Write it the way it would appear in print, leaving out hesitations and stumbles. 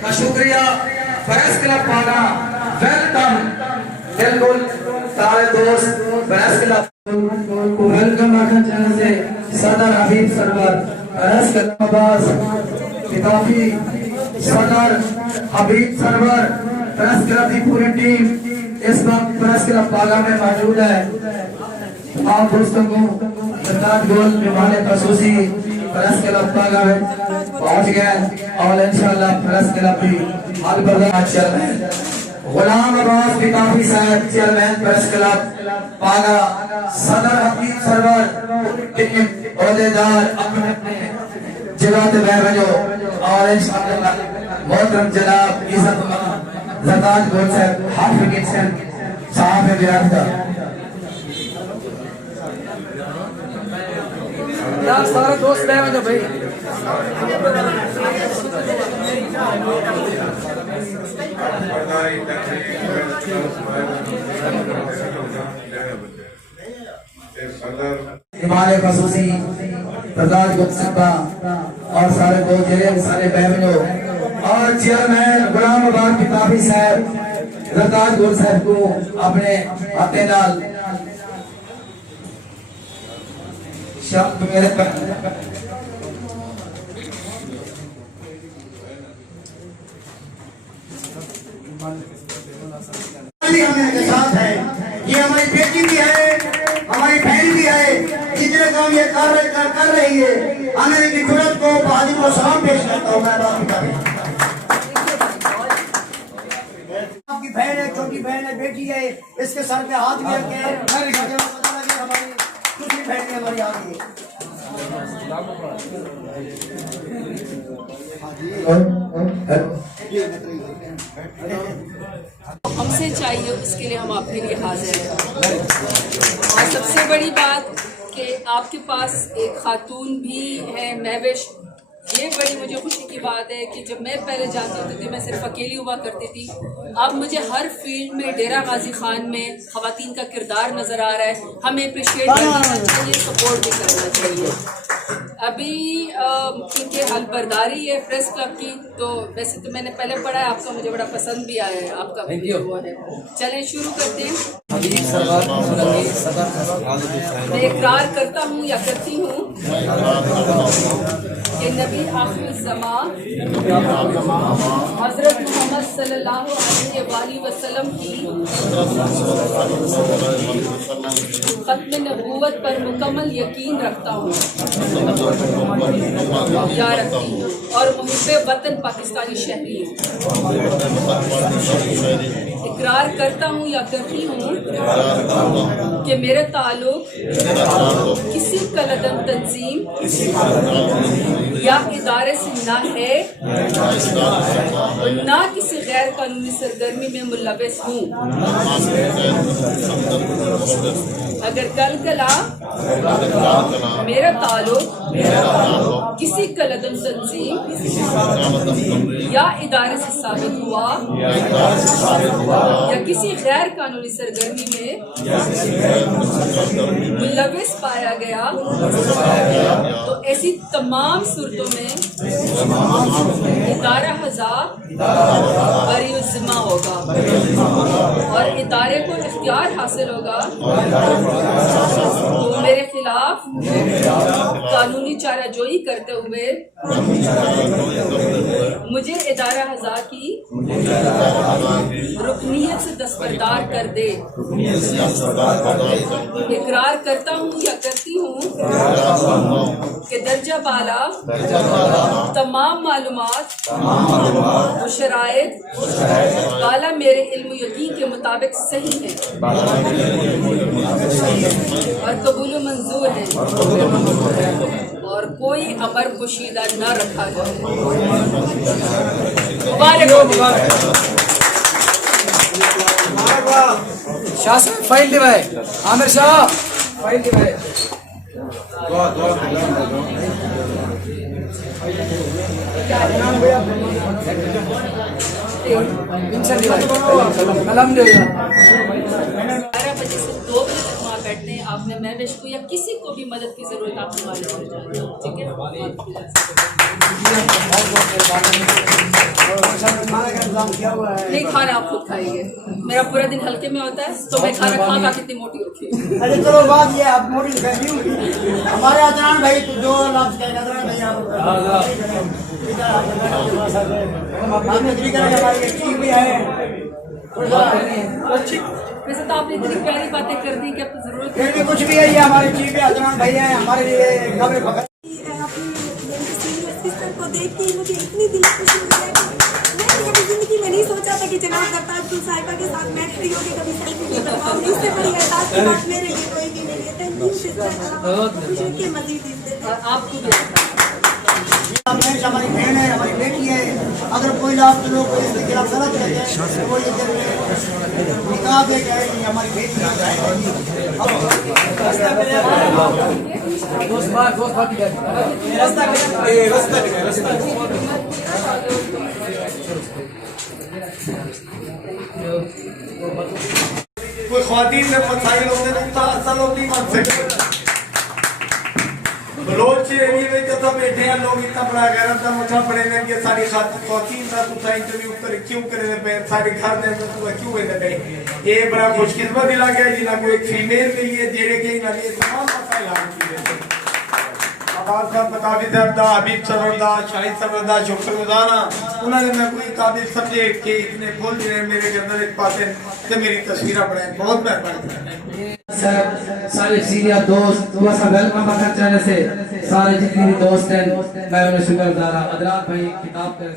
का शुक्रिया press club पाना वेलकम बिल्कुल सारे दोस्त प्रेस क्लब को वेलकम आखिर चैनल से सदर हबीब सरवर प्रेस क्लब अब्बास किताबी सदर हबीब सरवर प्रेस क्लब की पूरी टीम इस वक्त प्रेस क्लब पागा में मौजूद है। आप दोस्तों को सरदार गोल विमाने खसूसी प्रेस क्लब पागा में पहुंच गए और इंशाल्लाह प्रेस क्लब भी हाल बर्दाश्त चेयरमैन गुलाम अब्बास किताबी साहब चेयरमैन प्रेस क्लब पागा सदर हबीब सरवर टीम ओहदेदार अपने अपने जगह पे बैठो और इंशाल्लाह मोहतरम जनाब इज्जतमान ज़कात गोल साहब हाफिज साहब बिरादर यार सारे दोस्त ले आए भाई। हिमालय खसूसी प्रदान गुस्सा और सारे सारे बहनों और चेयरमैन गुलाम अब्बास किताबी साहब ज़कात गोल साहब को अपने हाथे नाल शब्द मेरे के साथ है, ये हमारी बेटी भी है, हमारी बहन भी है। जितने काम ये कर रही है, हमें इनकी जरूरत को बहादुर को सलाम पेश करता हूँ। मैं आपकी बहन है, छोटी बहन है, बेटी है, इसके सर पे हाथ भी रखे हमारी दूसरी बहन है हमारी आ गई। हमसे चाहिए उसके लिए हम आपके लिए हाजिर हैं। और सबसे बड़ी बात कि आपके पास एक खातून भी है महविश। ये बड़ी मुझे खुशी की बात है कि जब मैं पहले जाती होती थी मैं सिर्फ अकेली हुआ करती थी, अब मुझे हर फील्ड में डेरा गाजी खान में खवातीन का किरदार नज़र आ रहा है। हमें अप्रिशिएट करना चाहिए, सपोर्ट भी करना चाहिए। अभी क्योंकि हलबरदारी है प्रेस क्लब की, तो वैसे तो मैंने पहले पढ़ा है आपका, मुझे बड़ा पसंद भी आया है आपका वीडियो है। चलें शुरू करते हैं। मैं इकरार करता हूँ या करती हूँ कि नबी आखिर ज़मां हज़रत मोहम्मद सल्लल्लाहु अलैहि वसल्लम की ख़त्म नबूवत पर मुकम्मल यकीन रखता हूँ या रखती हूँ और मुहिब्बे वतन पाकिस्तानी शहरी हूँ। इकरार करता हूँ या करती हूँ कि मेरा ताल्लुक किसी कलदम तंजीम या इदारे से ना है, ना किसी गैर कानूनी सरगर्मी में मुलव्वस हूँ। अगर कल कला मेरा ताल्लुक किसी कलदम तंजीम या इदारे से साबित हुआ या किसी गैर कानूनी सरगर्मी में मुलव्वस पाया गया, तो ऐसी तमाम सूरतों में इदारा हजार बरी-उज़्ज़िम्मा होगा और इदारे को इख्तियार हासिल होगा तो मेरे खिलाफ कानूनी चाराजोई करते हुए मुझे इदारा हज़ा की रुकनीयत से दस्तबरदार कर दे। इकरार करता हूँ या करती हूँ कि दर्जा बाला तमाम मालूमात और शराइत बाला मेरे इल्म यकीन के मुताबिक सही है और कबूल मंजूर है और कोई अमर पोशीदा न रखा जाए। मुबारक हो। शाह साहब फाइल दिवाए, आमिर शाह फाइल दिवाए। कलम दे 12 बजे से 2 बजे तक वहाँ बैठने हैं। आपने महविश को या किसी को भी मदद की जरूरत आप हमारे हो जाए, ठीक है? नहीं, खाना आप खुद खाएंगे। मेरा पूरा दिन हल्के में होता है तो मैं खाना खा कितनी मोटी होती है। अरे चलो बात ये आप मोटी फैमिली होगी हमारे अदनान भाई तो जो लफ्ज कहेगा अदनान भाई आप आपने तरीका हमारी ठीक भी है। वैसे तो आपने इतनी प्यारी बातें कर दी कि अब तो जरूरत फिर भी कुछ भी है, ये हमारे चीफ है अदनान भाई है हमारे लिए कब्र पकड़ सिस्टर को देख के मुझे इतनी दिल खुशी हुई है कि मैंने कभी जिंदगी में नहीं सोचा था कि जनाब करतारपुर साहिबा के साथ मैं फ्री होकर कभी सेल्फी ले पाऊंगी। इससे बड़ी एहसास की बात मेरे लिए कोई भी नहीं है। थैंक यू सिस्टर, खुशी के मजीद दिन दे। और आपको भी हमारी बहन है, हमारी बेटी है। अगर कोई आप लोग कोई इसके खिलाफ गलत करते हैं कोई निकाह दे गए हमारी बेटी कोई ख्वातीन में मसाइल होते हैं तो असल होती मत से बलोच एरिया में जब बैठे हैं लोग इतना बड़ा गैरत का मुठा पड़े हैं कि सारी ख्वातीन का तुसा इंटरव्यू कर क्यों करे पे सारे घर में तो क्यों है नहीं ये बड़ा खुशकिस्मत दिला गया जिना को एक फीमेल मिली है जेड़े के ना ये तमाम मसाइल हल किए आवाज का बतावी साहब दा हबीब सरवर दा शाहिद सरवर दा शुक्रगुजार हां उन्होंने मैं कोई काबिल समझे कि इतने बोल दिए मेरे के अंदर एक पासे ते मेरी तस्वीरें बनाए बहुत मेहरबानी सारे सीनियर दोस्त वैसा वेलकम बखर चैनल से सारे जितने भी दोस्त हैं मैं उन्हें शुक्रगुजार हूं। अदरात भाई किताब कर